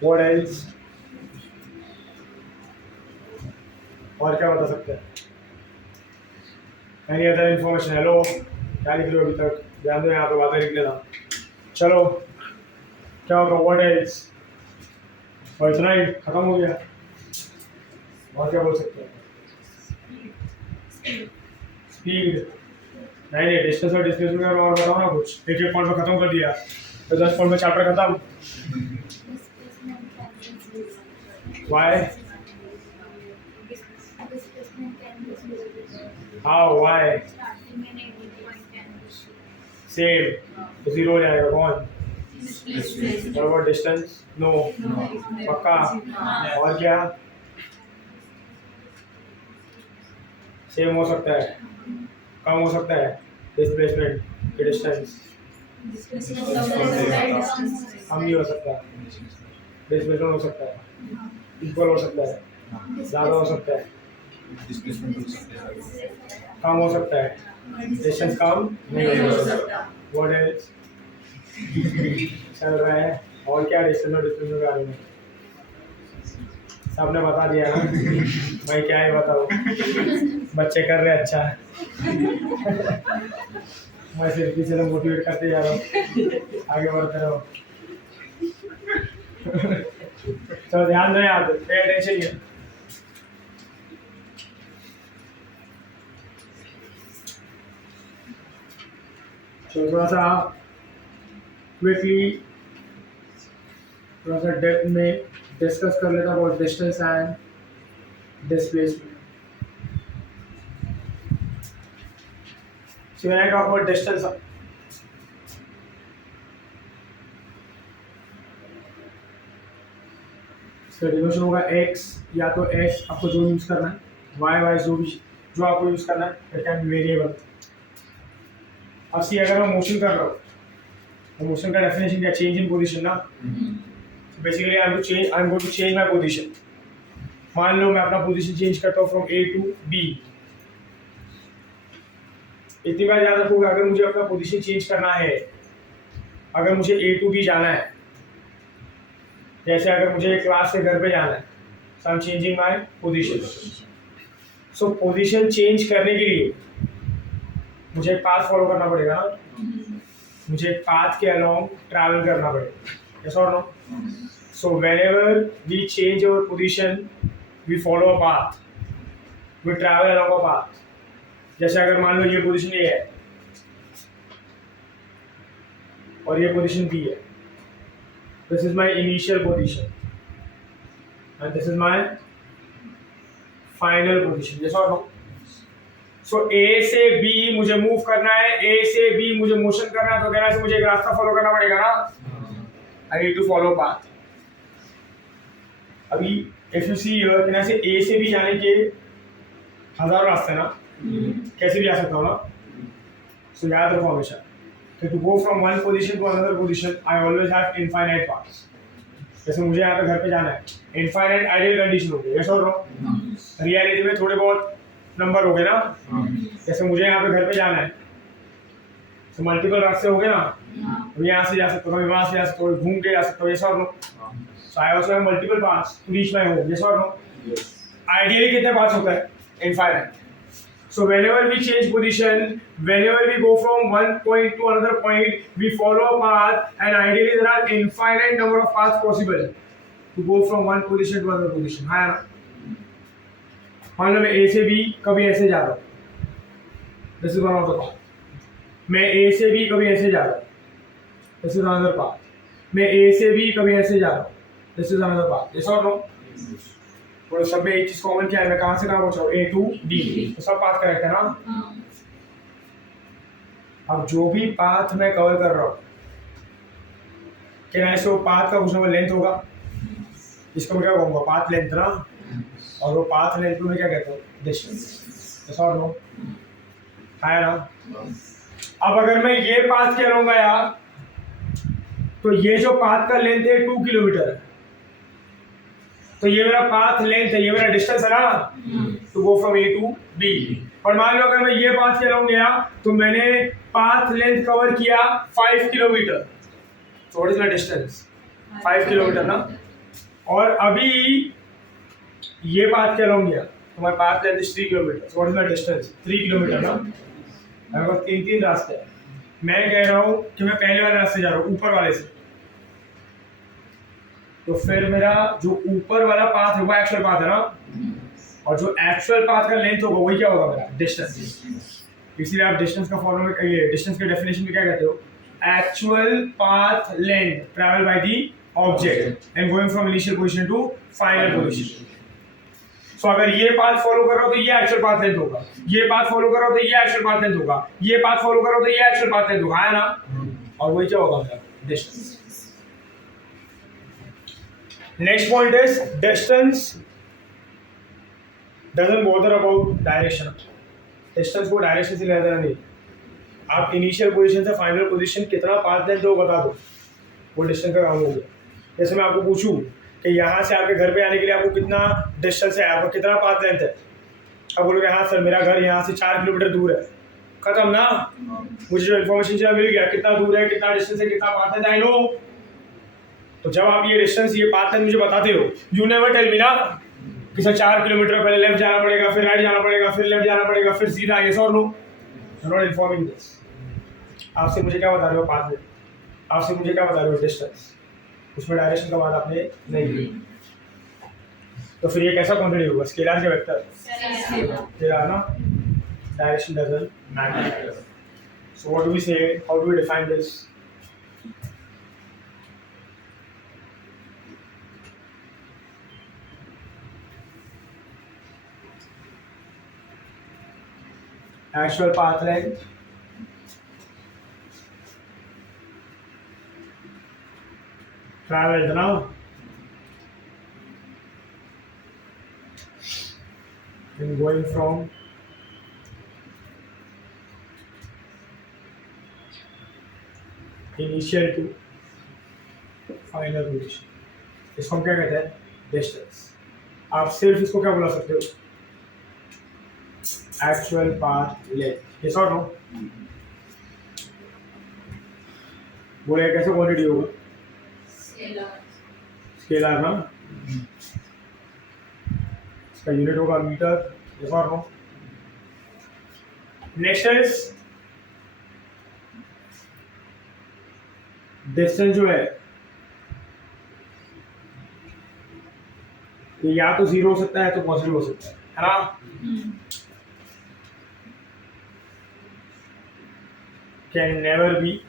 What else? और क्या बता सकते हैं? Any other information? हेलो, क्या लिख रहे हो अभी तक? ध्यान दो, यहाँ पे बातें लिख लेना। चलो, क्या होगा? What else? और इतना ही खत्म हो गया? और क्या बोल सकते हैं? स्पीड नहीं, डिस्टेंस और डिस्प्लेसमेंट का और बताओ ना कुछ। एक पॉइंट में खत्म कर दिया तो 10 पॉइंट में चैप्टर खत्म। व्हाई? हाउ? व्हाई? सेम, तो 0 हो जाएगा। कौन? और डिस्टेंस? नो। पक्का? और क्या? सेम हो सकता है, कम हो सकता है? डिस्प्लेसमेंट की डिस्टेंस कम नहीं हो सकता, डिस्प्लेसमेंट हो सकता है, इक्वल हो सकता है, ज़्यादा हो सकता है, कम हो सकता है, डिस्टेंस कम नहीं हो सकता। व्हाट एल्स चल रहा है? और क्या डिस्टेंस और डिस्प्लेसमेंट के बारे में सबने बता दिया ना, मैं क्या ही बताऊँ। बच्चे कर रहे अच्छा है। मैं सिर्फ किसी से मोटिवेट करते जा रहा हूँ, आगे बढ़ते रहो। तो ध्यान दो, यहाँ पे पे अटेंशन हियर। तो थोड़ा सा क्विकली थोड़ा सा डेप्थ में डिस्कस कर लेता about distance and displacement. So when I talk about distance, इसका डिनोशन होगा x, या तो x आपको जो यूज करना है, y जो आपको यूज करना है, इट कैन बी वेरिएबल। अब सी, अगर मैं मोशन कर रहा हूँ तो मोशन का डेफिनेशन क्या? चेंज इन पोजीशन ना। Basically I am going to change my position. मान लो मैं अपना पोजीशन चेंज करता हूँ फ्रॉम A to B। इतनी बार याद रखोगे, अगर मुझे अपना पोजीशन चेंज करना है, अगर मुझे A to B जाना है, जैसे अगर मुझे क्लास से घर पे जाना है, so I am changing my position. So position change करने के लिए मुझे एक पाथ फॉलो करना पड़ेगा ना, मुझे एक पाथ के अलोंग ट्रैवल करना पड़ेगा, यस और no? So whenever we change our position we follow a path, we travel along a path. जैसे अगर मान लो ये पोजीशन ए है और ये पोजीशन बी है, this is my initial position and this is my final position, yes और no? सो ए से बी मुझे मूव करना है, ए से बी मुझे मोशन करना है, तो कहना है मुझे एक रास्ता फॉलो करना पड़ेगा ना, I need to follow path. अभी इफ यू सी हियर, कहना से ए से बी जाने के हजारों रास्ते हैं ना, कैसे भी जा सकता हूँ ना। सो याद रखो हमेशा कि to go from one position to another position I always have infinite paths. जैसे मुझे यहाँ पे घर पे जाना है, इनफाइनाइट आइडियल कंडीशन हो गई, यस और नो? रियलिटी में थोड़े बहुत नंबर हो गए ना, जैसे मुझे यहाँ पे घर पे जाना है, तो मल्टीपल रास्ते हो गए ना, कभी यहाँ से जा सकता हूँ, कभी वहाँ से जा सकता हूँ, घूम के जा सकता हूँ, यस और no? So I also have multiple paths to reach my home, yes और नो? आइडियली कितने पाथ्स होते हैं? Infinite. So whenever we change position, whenever we go from one point to another point, we follow a path, and ideally there are infinite number of paths possible to go from one position to another position. हाँ ना? मान लो मैं A से B कभी ऐसे जा रहा हूँ, this is one of the path. मैं A से B कभी ऐसे जा रहा हूँ, this is another path. मैं A से B कभी ऐसे जा रहा हूँ, this is another path. Yes or no? और सब में एक चीज कॉमन क्या है, मैं कहां से कहां पहुंचा हूं, A to D, तो सब पाथ करेक्ट है ना। अब जो भी पाथ मैं कवर कर रहा हूं, क्या ऐसे वो पाथ का कुछ ना लेंथ होगा, इसको मैं क्या कहूंगा, पाथ लेंथ ना, और वो पाथ लेंथ को मैं क्या कहता हूँ, डिस्टेंस, यस और नो? है ना? अब अगर मैं ये पाथ कह लूंगा यार, तो ये जो पाथ का लेंथ है 2 किलोमीटर है, तो ये मेरा पाथ लेंथ है, ये मेरा डिस्टेंस है ना, to go from A to B। और मान लो अगर मैं ये पाथ चलाऊं गया, तो मैंने पाथ लेंथ कवर किया 5 किलोमीटर, तो what is my distance? 5 kilometre ना। और अभी ये पाथ चलाऊं गया, तो my path length is 3 kilometre, so what is my distance? 3 kilometre ना। मेरे पास 3 रास्ते हैं, मैं कह रहा हूँ कि मैं पहले वाले रास्ते जा रहा हूँ, ऊपर वाले से, तो फिर मेरा जो ऊपर वाला पाथ है वो एक्चुअल पाथ है ना, और जो एक्चुअल पाथ का लेंथ होगा वही क्या होगा, मेरा डिस्टेंस। इसीलिए आप डिस्टेंस का फॉर्मूला में, ये डिस्टेंस के डेफिनेशन में क्या कहते हो, actual path length travel by the object and going from initial position to final position. So अगर ये पाथ फॉलो कर रहा हो तो ये एक्चुअल पाथ लेंथ होगा, ये पाथ फॉलो कर रहा हो तो ये एक्चुअल पाथ लेंथ होगा, ये पाथ फॉलो कर रहा हो तो ये एक्चुअल पाथ लेंथ होगा, है ना? और वही क्या होगा, मेरा distance. Next point is distance doesn't bother about direction. Distance को डायरेक्शन से लेना देना नहीं, आप इनिशियल पोजीशन से फाइनल पोजीशन कितना पाथ लेंथ है वो बता दो, वो डिस्टेंस का काम हो गया। जैसे मैं आपको पूछूं कि यहाँ से आपके घर पे आने के लिए आपको कितना डिस्टेंस है, आपको कितना पाथ लेंथ है, आप बोलोगे हाँ सर मेरा घर यहाँ से 4 किलोमीटर दूर है, खत्म ना। मुझे जो इन्फॉर्मेशन चाहिए मिल गया, कितना दूर है, कितना डिस्टेंस है, कितना पाथ लेंथ, आई नो। तो जब आप ये डिस्टेंस, ये पाथ लेंथ मुझे बताते हो, यू नेवर टेल मी ना कि सर 4 किलोमीटर पहले लेफ्ट जाना पड़ेगा, फिर राइट जाना पड़ेगा, फिर लेफ्ट जाना पड़ेगा, फिर सीधा, यस और no? You not informing this. आपसे मुझे क्या बता रहे हो, पाथ लेंथ, आपसे मुझे क्या बता रहे हो, डिस्टेंस, उसमें डायरेक्शन का बात आपने नहीं की। तो फिर ये कैसा क्वांटिटी होगा, स्केलर या वेक्टर? स्केलर ना, direction doesn't matter. So what do we say, how do we define this? Actual path length traveled now in going from initial to final position, इसको हम क्या कहते हैं, डिस्टेंस। आप सिर्फ इसको क्या बुला सकते हो, actual path length. Yes or no? बोले कैसे क्वांटिटी होगा? स्केलर ना, इसका यूनिट होगा metre. Yes or no? Next is distance जो है तो या तो जीरो हो सकता है तो पॉजिटिव हो सकता है ना. Can never be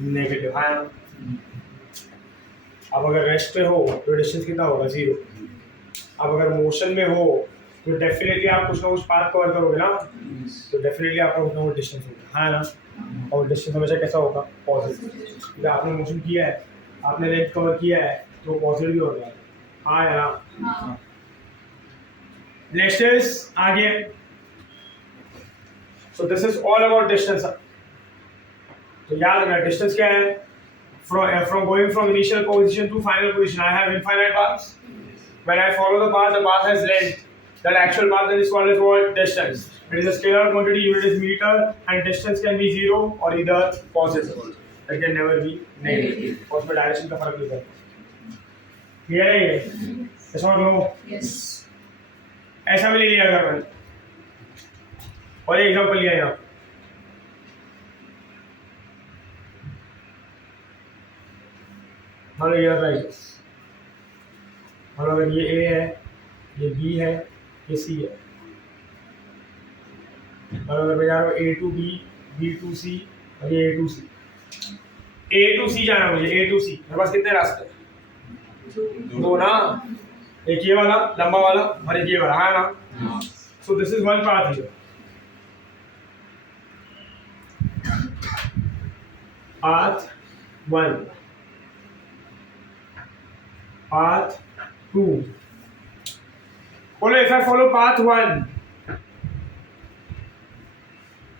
negative. हाँ, अब अगर रेस्ट पे हो तो डिस्टेंस कितना होगा? जीरो. अब अगर मोशन में हो तो डेफिनेटली आप कुछ ना कुछ पाथ कवर करोगे ना, तो डेफिनेटली आपका कुछ ना कुछ डिस्टेंस होगा. हाँ ना. और डिस्टेंस हमेशा कैसा होगा? पॉजिटिव. जब आपने मोशन किया है, आपने लेंथ कवर किया है तो पॉजिटिव भी होगा. हाँ या ना. नेक्स्ट इज आगे. So this is all about distance. तो याद रखना डिस्टेंस क्या है? from going from initial position to final position, I have infinite paths. When I follow the path has length. That actual path is called as what? Distance. It is a scalar quantity, unit is meter, and distance can be zero or either positive. It can never be negative. और उसमें direction का फर्क नहीं पड़ता. Clear है ये? ऐसा लो. Yes. ऐसा भी ले लिया अगर मैंने, और एक एग्जांपल लिया यहाँ. मान लो ये राइट. मान लो अगर ये ए है, ये बी है, ये सी है. मान लो अगर मैं जा रहा हूँ ए टू बी, बी टू सी और ये ए टू सी. ए टू सी जाना मुझे, ए टू सी. मेरे पास कितने रास्ते? दो ना. एक ये वाला लंबा वाला और एक ये वाला. हाँ ना. So this is one path here. Path one, path 2. बोलो if I follow path 1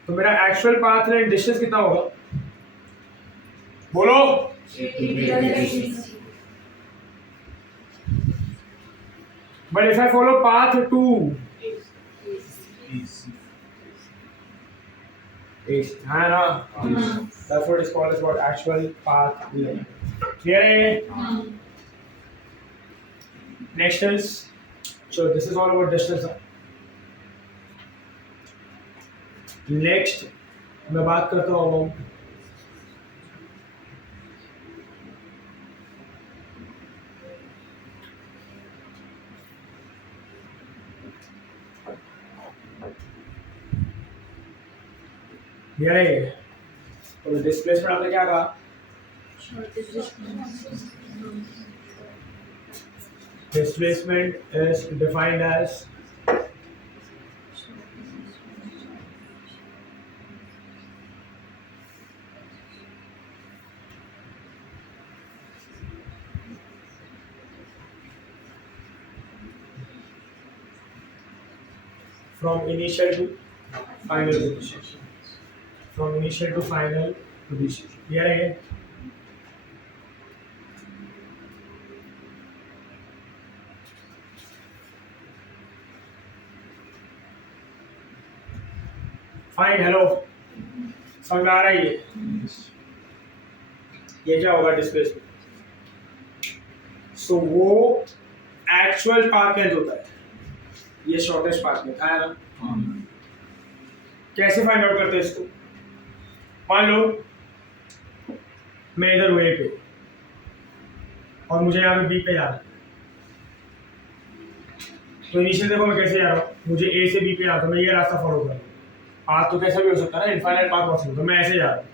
तो मेरा एक्चुअल पाथ लेंथ डिस्टेंस कितना होगा? बोलो. But if I follow path 2 हाँ ना. That's what is called as what? Actual path length. Clear है? Next is, so this is all about distance. Next मैं बात करता हूँ तो डिस्प्लेसमेंट. आपने क्या कहा? Displacement is defined as from initial to final position. From initial to final position. Clear है? फाइन. हेलो, समझ में आ रहा है? ये क्या होगा? डिस्प्लेसमेंट. सो वो एक्चुअल पाथ लेंथ होता है, ये शॉर्टेस्ट पाथ लेंथ है ना. कैसे फाइंड आउट करते हैं इसको? मान लो मैं इधर वे पे और मुझे यहाँ पे बी पे जाना है. तो इनिशियल देखो मैं कैसे जा रहा हूँ. मुझे ए से बी पे जाना, तो मैं ये रास्ता फॉलो कर रहा हूँ. पाथ तो कैसा भी हो सकता है ना, इनफाइनाइट पाथ पॉसिबल. तो मैं ऐसे जा रहा हूँ.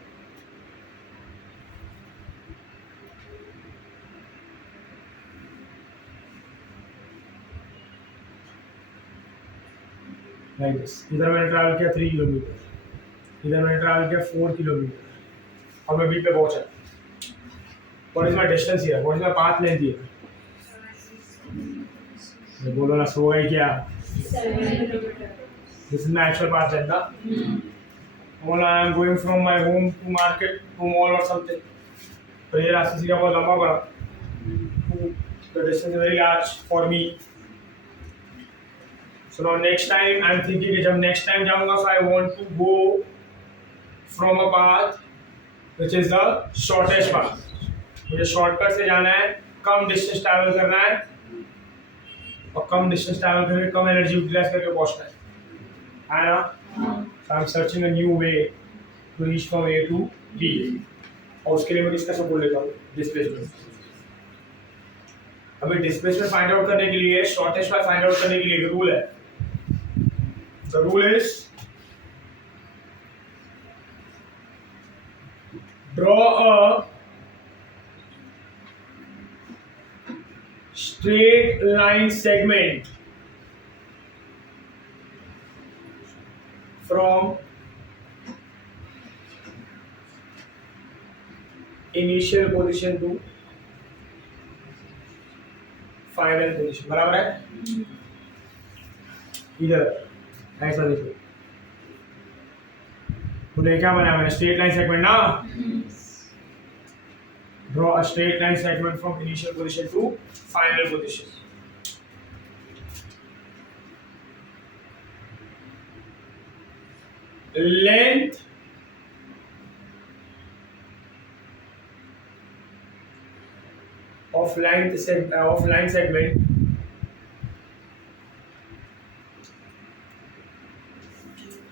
Like this. इधर मैंने ट्रैवल किया 3 किलोमीटर, इधर मैंने ट्रैवल किया 4 किलोमीटर और मैं बी पे पहुंचा. What is my distance here? What is my path length here? मैं बोलो ना, सो गए क्या? 7 kilometers. This is my actual path length. Well, I am going from my home to market to mall or something. तो ये रास्ता सीधा बहुत लंबा पड़ा. The distance is very large for me. So now next time I'm thinking कि जब next time जाऊँगा so I want to go from a path which is the shortest path. मुझे shortcut से जाना है, कम distance travel करना है और कम distance travel करके कम energy utilize करके पहुँचना है ना? So I'm searching a new way to reach from A to B. और उसके लिए मैं किसका सपोर्ट लेता हूँ? Displacement. अभी डिस्प्लेसमेंट फाइंड आउट करने के लिए शॉर्टेस्ट पाथ फाइंड आउट करने के लिए एक रूल है. The rule is draw a straight line segment from initial position to final position. बराबर है? इधर ऐसा देखो, तो क्या बनाया मैंने? स्ट्रेट लाइन सेगमेंट ना. Draw a straight line segment from initial position to final position. Length of line segment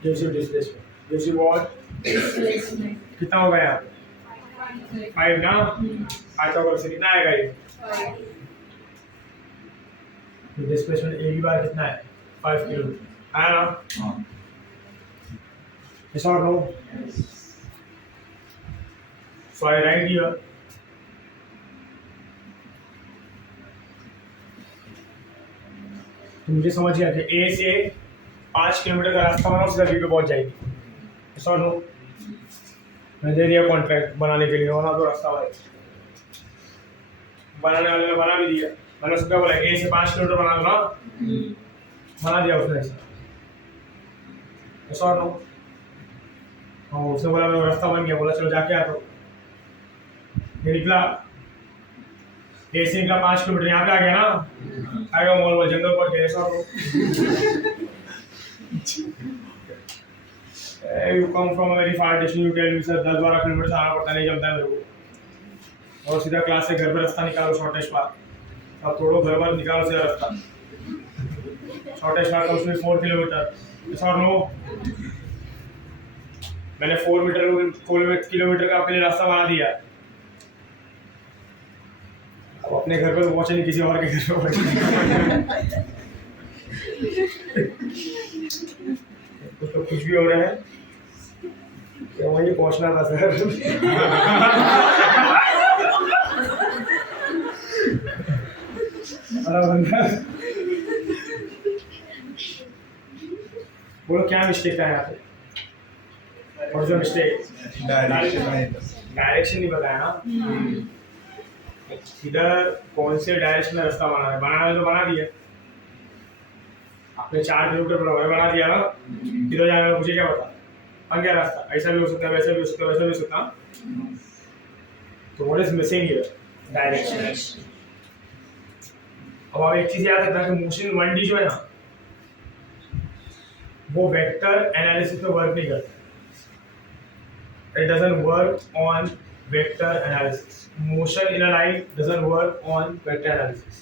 gives you displacement. Gives you what? Displacement. कितना हो गया यहाँ पे? 5 ना? 5 का वर्ग से कितना आएगा ये? 5. डिस्प्लेसमेंट ए की बार कितना है? 5 किलोमीटर आया ना? Yes or no? So I write here तो मुझे समझ गया कि ए से 5 किलोमीटर का रास्ता बनाओ सीधा बी पे पहुंच जाएगी. ऐसा नो मैं दे दिया कॉन्ट्रैक्ट बनाने के लिए, बना दो रास्ता भाई. बनाने वाले ने बना भी दिया. मैंने उसको क्या बोला? ए से 5 किलोमीटर बना दो ना. बना दिया उसने. ऐसा नो हाँ उसने बोला मेरा रास्ता बन गया. बोला चलो जाके आता हूँ. ये निकला ए से निकला 5 किलोमीटर यहाँ पे आ गया ना. आएगा मॉल जंगल पर गए सब. You come from a very far distance, you tell me sir 10-12 kilometre से आना पड़ता नहीं जमता है मेरे को. और सीधा क्लास से घर पे रास्ता निकालो शॉर्टेस्ट पाथ. अब थोड़ा घर पर निकालो सीधा रास्ता. शॉर्टेस्ट पाथ उसमें 4 किलोमीटर. ऐसा नो मैंने 4 किलोमीटर का आपके लिए रास्ता बना दिया. अब अपने घर पे पहुंचे नहीं, किसी और के घर पे पहुंचे. तो कुछ भी हो रहा है तो वहीं पहुंचना था सर. बोलो क्या मिस्टेक था यहाँ पे? और जो मिस्टेक डायरेक्शन नहीं बताया ना. इधर कौन से डायरेक्शन में रास्ता बनाना है? बनाना है तो बना दिया. आपने 4 किलोमीटर बना दिया ना. इधर जाना मुझे क्या पता? बन गया रास्ता. ऐसा भी हो सकता है, वैसा भी हो सकता है, वैसा भी हो सकता है. तो what is missing here? Direction. अब आप एक चीज याद रखना कि मोशन 1D जो है ना वो वेक्टर एनालिसिस पे वर्क नहीं करता. It doesn't work on vector analysis. Motion in a line doesn't work on vector analysis.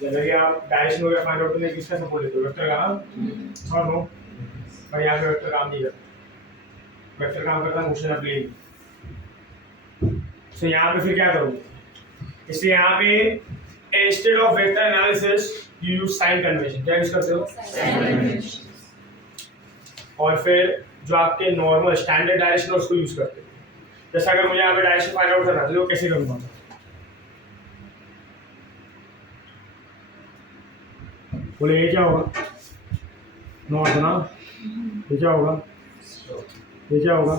जैसे कि आप डायरेक्शन वगैरह फाइंड आउट करने किसका सपोर्ट लेते हो? वेक्टर का ना. और नो पर यहाँ पे वेक्टर काम नहीं करता. वेक्टर काम करता है मोशन प्लेन. तो यहाँ पे फिर क्या करोगे? इसलिए यहाँ पे instead of vector analysis you use sign convention. क्या यूज करते हो? और फिर जो आपके नॉर्मल स्टैंडर्ड डायरेक्शन है उसको यूज करते हो. जैसे अगर मुझे यहाँ पे डायरेक्शन फाइंड आउट करना है तो कैसे करूँगा? बोले ये क्या होगा? नॉर्थ ना. ये क्या होगा? ये क्या होगा?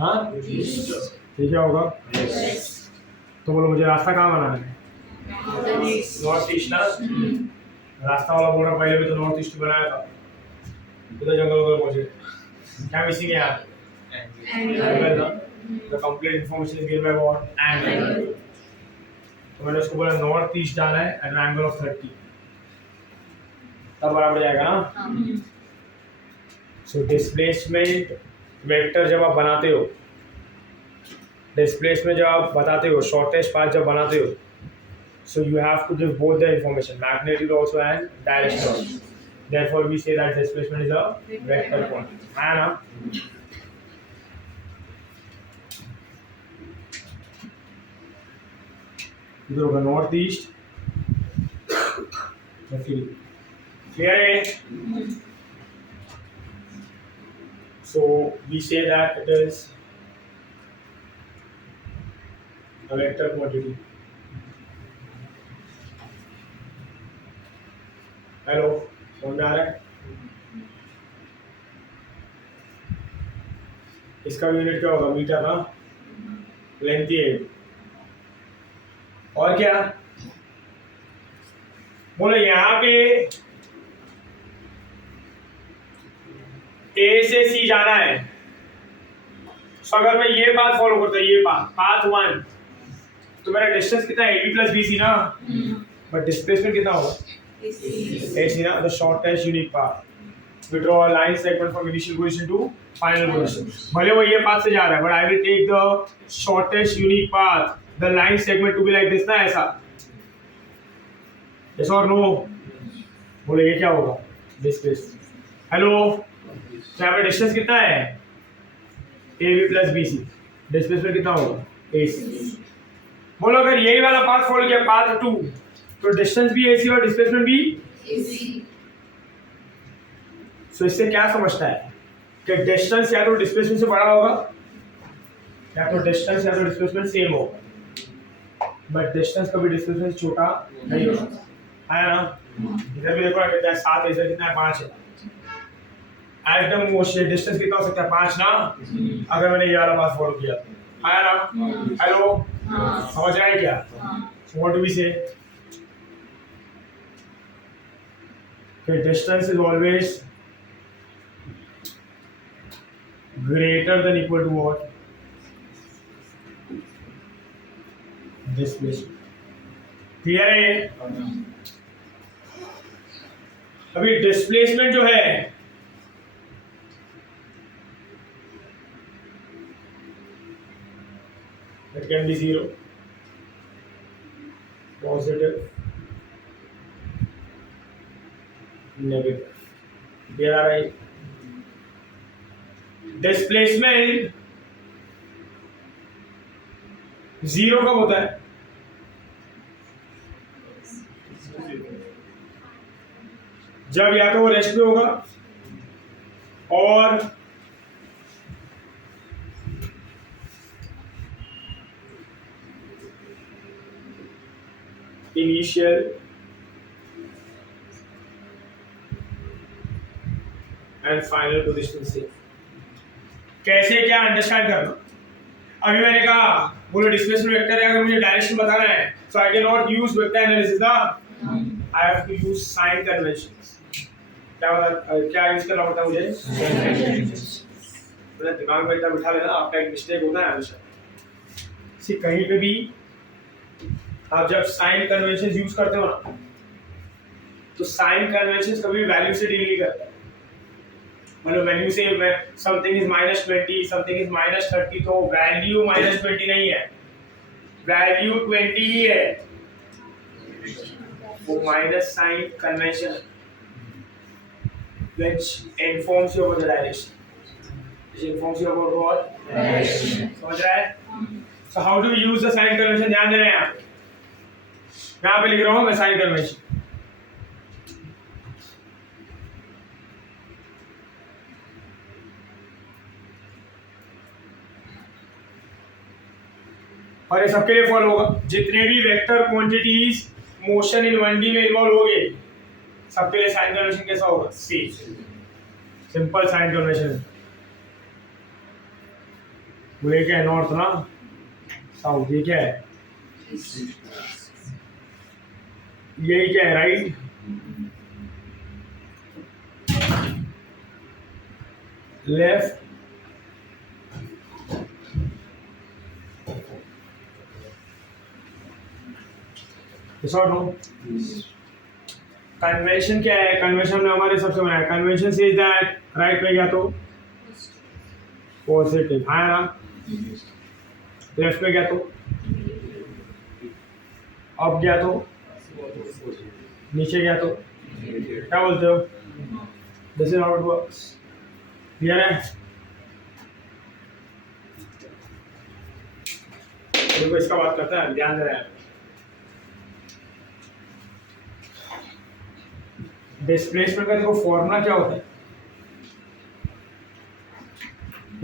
हाँ ये क्या होगा? तो बोलो मुझे रास्ता कहाँ बनाना है? नॉर्थ ईस्ट ना. रास्ता वाला बोर्ड पहले भी तो नॉर्थ ईस्ट बनाया था. उधर जंगल उधर पहुंचे. क्या मिसिंग है यहाँ? Angle. The complete information is given by what? Angle. तो मैंने उसको बोला नॉर्थ ईस्ट जाना है एट एन एंगल ऑफ 30. तब बराबर जाएगा ना। सो डिस्प्लेसमेंट वेक्टर जब आप बनाते हो, डिस्प्लेसमेंट जब आप बताते हो, शॉर्टेस्ट पाथ जब बनाते हो, so you have to give both the information, magnetic also and directional also. Therefore we say that displacement is a vector quantity, है ना। इधर होगा नॉर्थ ईस्ट, क्लियर है। So we say that it is a vector quantity. Hello, समझ में आ रहा है? इसका यूनिट क्या होगा, मीटर ना, लेंथ ही है। और क्या बोलो, यहाँ पे ए से सी जाना है, तो अगर मैं ये पाथ फॉलो करता हूँ, ये पाथ 1, तो मेरा डिस्टेंस कितना है, A B plus B C ना, बट डिस्प्लेसमेंट कितना होगा, ए सी ना, the shortest unique path. We draw a line segment from initial position to final position. भले वो ये पाथ से जा रहा है, but I will take the shortest unique path, the line segment to be like this ना, ऐसा। Yes और नो? बोले ये क्या होगा, डिस्प्लेसमेंट। हेलो, तो यहाँ पे डिस्टेंस कितना है, A B plus B C, displacement कितना होगा, ए सी। बोलो अगर यही वाला पाथ फॉलो किया, पाथ 2, तो डिस्टेंस भी ए सी और डिस्प्लेसमेंट भी ए सी। सो इससे क्या समझता है कि डिस्टेंस या तो डिस्प्लेसमेंट से बड़ा होगा, या तो डिस्टेंस या तो डिस्प्लेसमेंट सेम होगा, बट डिस्टेंस कभी डिस्प्लेसमेंट से छोटा नहीं हो सकता, है ना। इधर भी देखो कितना है, 7, इधर कितना है, 5 है। एकदम मोशन डिस्टेंस कितना हो सकता है, 5 ना, अगर मैंने ये वाला पाथ फॉलो किया, आया ना। हेलो, समझ रहा है क्या? व्हाट डू वी से, कि distance is always greater than equal to what, displacement. Clear है? अभी डिस्प्लेसमेंट जो है, it can be 0, positive, negative. There are right. Displacement 0 कब होता है, जब या तो वो रेस्ट पे होगा और इनिशियल एंड फाइनल पोजीशन से। कैसे, क्या अंडरस्टैंड करना। अभी मैंने कहा बोलो डिस्प्लेसमेंट वेक्टर है, अगर मुझे डायरेक्शन बताना है, so I can not use vector analysis ना, I have to use sign conventions. क्या यूज करना पड़ता है मुझे, साइन कन्वेंशंस। मेरे दिमाग में इतना बिठा लेना, आपका एक मिस्टेक होता है हमेशा। सी कहीं पे भी आप जब साइन कन्वेंशन यूज करते हो ना, तो साइन कन्वेंशन कभी वैल्यू से डील नहीं करता। मतलब वैल्यू से समथिंग इज -20, समथिंग इज -30, तो वैल्यू -20 नहीं है, वैल्यू 20 ही है, वो minus sign convention which informs you about the direction, which informs you about what direction। समझ रहा है? So how do you use the sign convention? ध्यान दे रहे हैं आप, यहाँ पे लिख रहा हूँ मैं साइन कन्वेंशन। और ये सबके लिए फॉलो होगा, जितने भी vector quantities motion in 1D में इन्वॉल्व हो गए, सबके लिए साइन कन्वेंशन कैसा होगा, सी, सिंपल साइन कन्वेंशन। बोले क्या है, नॉर्थ ना साउथ, ये क्या है, यही क्या है, right. Left, yes or no? Convention क्या है? कन्वेंशन में हमारे सबसे बनाया कन्वेंशन से इज दैट राइट में गया तो पॉजिटिव है ना, लेफ्ट में गया तो अप गया तो नीचे गया तो क्या बोलते हो? This is how it works. Clear है? देखो इसका बात करते हैं, ध्यान दे रहे हैं। डिस्प्लेसमेंट का देखो फॉर्मूला क्या होता है?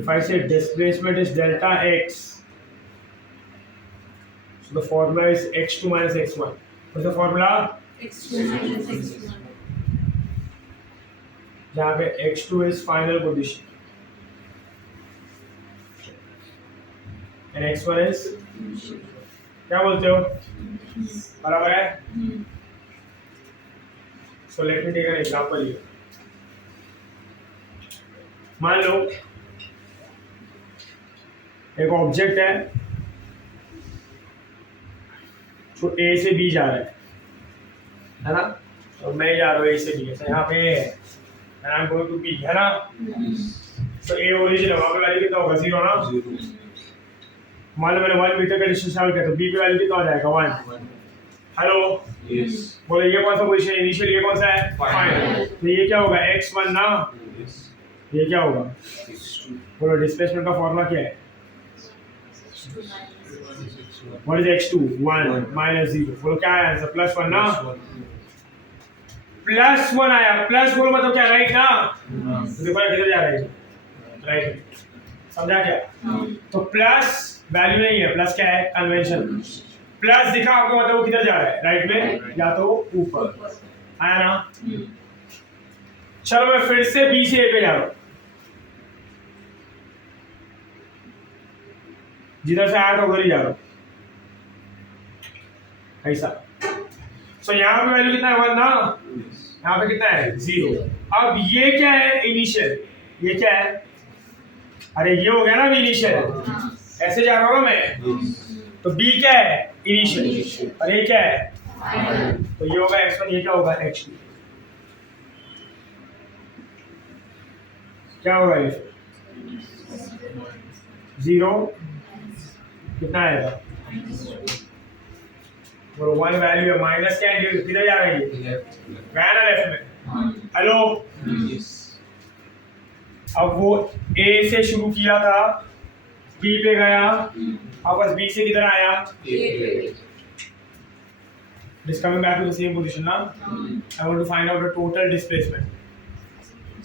If I say displacement is delta x, so the formula is x2 minus x1. What's the formula? x2 minus x1. जहाँ पे x2 is final position and x1 is क्या बोलते हो? बराबर है? So let me take an example here. मान लो एक object है जो ए से बी जा रहा है ना, और मैं जा रहा हूँ ए से बी, ऐसा यहाँ पे ए है and I'm going to B, है ना? तो ए ओरिजिन है, वहाँ पे वैल्यू कितना होगा? 0 ना। मान लो मैंने 1 मीटर का डिस्टेंस ट्रैवल किया तो बी पे वैल्यू कितना हो जाएगा? 1। हेलो, बोलो ये कौन सा पोजीशन है? इनिशियल ये कौन सा है? फाइनल। तो ये क्या होगा? x1 ना, ये क्या होगा? बोलो डिस्प्लेसमेंट का फॉर्मूला क्या है? What is x2? 1 minus 0। बोलो क्या आया आंसर? +1 ना, +1 आया। प्लस बोलो मतलब क्या? राइट ना। तो देखो किधर जा रहा है? राइट। समझा क्या? तो प्लस वैल्यू नहीं है, प्लस क्या है? कन्वेंशन। प्लस दिखा आपको मतलब वो किधर जा रहा है? राइट में या तो ऊपर। आया ना? चलो मैं फिर से बी से ए पे जा रहा हूँ, जिधर से आया था उधर ही जा रहा हूँ, ऐसा। सो यहाँ पे वैल्यू कितना है? 1 ना, यहाँ पे कितना है? 0। अब ये क्या है? इनिशियल। ये क्या है? अरे ये हो गया ना इनिशियल, ऐसे जा रहा हूँ मैं, तो बी क्या है? इनिशियल। और ये क्या है? तो ये होगा x1, ये क्या होगा? x2। क्या होगा ये? 0 कितना आएगा? वो 1 वैल्यू है, माइनस क्या है? किधर जा रही है? गया ना लेफ्ट में। हेलो, अब वो ए से शुरू किया था, बी पे गया, वापस बी से किधर आया? This coming back to the same position ना। I want to find out the total displacement।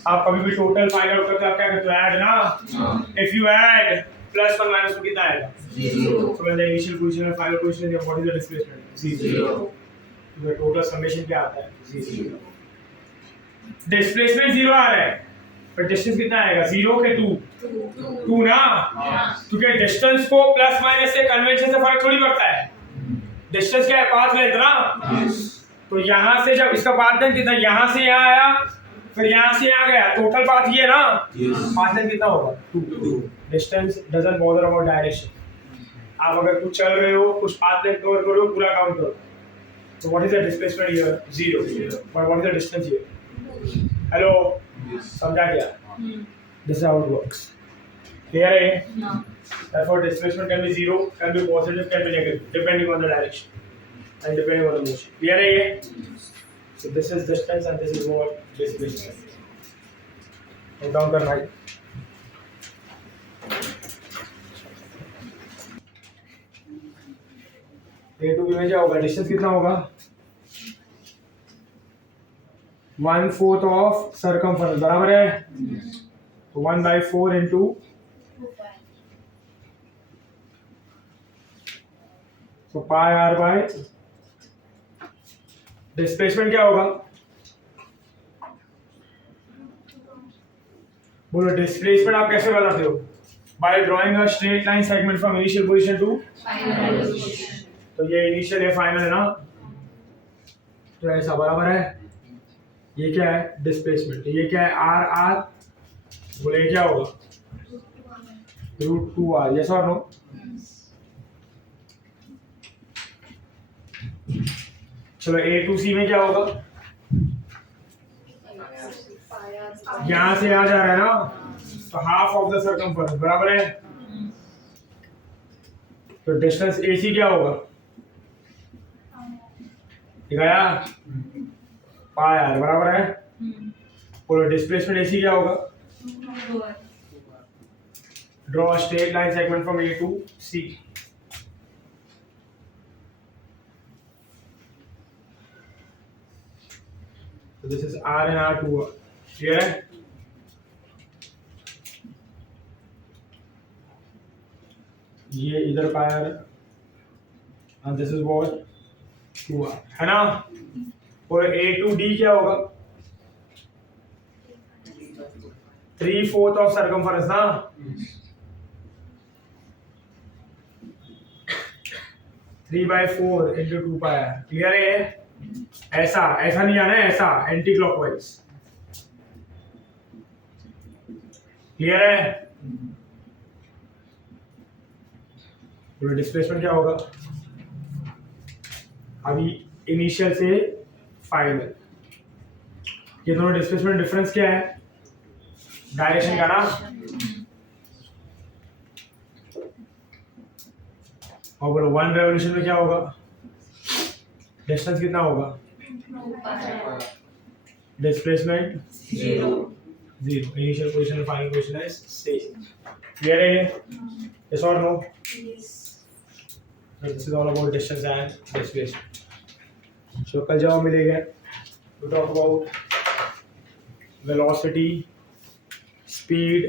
आप कभी भी टोटल फाइंड आउट करते हो, आप क्या करते हो? ऐड ना। If you add +1 - 2 कितना आएगा? 0। So when the initial position and final position, what is the displacement? 0। तो टोटल समेशन क्या आता है? 0। डिस्प्लेसमेंट 0 आ रहा है, पर डिस्टेंस कितना आएगा? 0 के 2 2 ना, क्योंकि डिस्टेंस को प्लस माइनस से कन्वेंशन से फर्क थोड़ी पड़ता है। डिस्टेंस क्या है? पाथ लेंथ ना। तो यहाँ से जब इसका पाथ लेंथ कितना, यहाँ से यहाँ आया, फिर यहाँ से यहाँ गया, टोटल पाथ ये ना। पाथ लेंथ कितना होगा? 2। Distance doesn't bother about direction. आप अगर कुछ चल रहे हो, कुछ पाथ लेंथ कवर करो, पूरा काउंट करो। So what is the displacement here? 0. But what is the distance here? Hello, समझा क्या? This is how it works. Clear है? Therefore, displacement can be 0, can be positive, can be negative, depending on the direction and depending on the motion. Clear है ये? So this is distance and this is what displacement. Note down करना है. A to B में क्या होगा? Distance कितना होगा? 1/4 of circumference, बराबर है? तो 1/4 इंटू तो पाई r बाय डिस्प्लेसमेंट क्या होगा? बोलो डिस्प्लेसमेंट आप कैसे बताते हो? By drawing a straight line segment from initial position to final position. तो ये इनिशियल है, फाइनल है ना, तो ऐसा बराबर है। ये क्या है? डिस्प्लेसमेंट। ये क्या है? आर आर, बोले ये क्या होगा? √2r। यस और नो? चलो A to C में क्या होगा? यहाँ से यहाँ जा रहा है ना, तो हाफ ऑफ द सर्कमफरेंस बराबर है। तो डिस्टेंस AC क्या होगा? दिखाया पाई r बराबर है। बोलो डिस्प्लेसमेंट AC क्या होगा? Draw a straight line segment from A to C। So this is R and R2, clear है? ये इधर का R and this is what 2R है ना। और A to D क्या होगा? 3/4 ऑफ सर्कमफरेंस ना। Three by four into 2 pi, clear है? ऐसा ऐसा नहीं आना है, ऐसा एंटी क्लॉकवाइज, क्लियर है? तो डिस्प्लेसमेंट क्या होगा अभी इनिशियल से फाइनल? ये दोनों डिस्प्लेसमेंट डिफरेंस क्या है? डायरेक्शन का ना। और बोलो 1 रेवोल्यूशन में क्या होगा? डिस्टेंस कितना होगा? डिस्प्लेसमेंट 0, इनिशियल पोजीशन और फाइनल पोजीशन है सेम, क्लियर है? यस और no? This is all about distance and displacement. So कल जब मिलेगा to talk about velocity, speed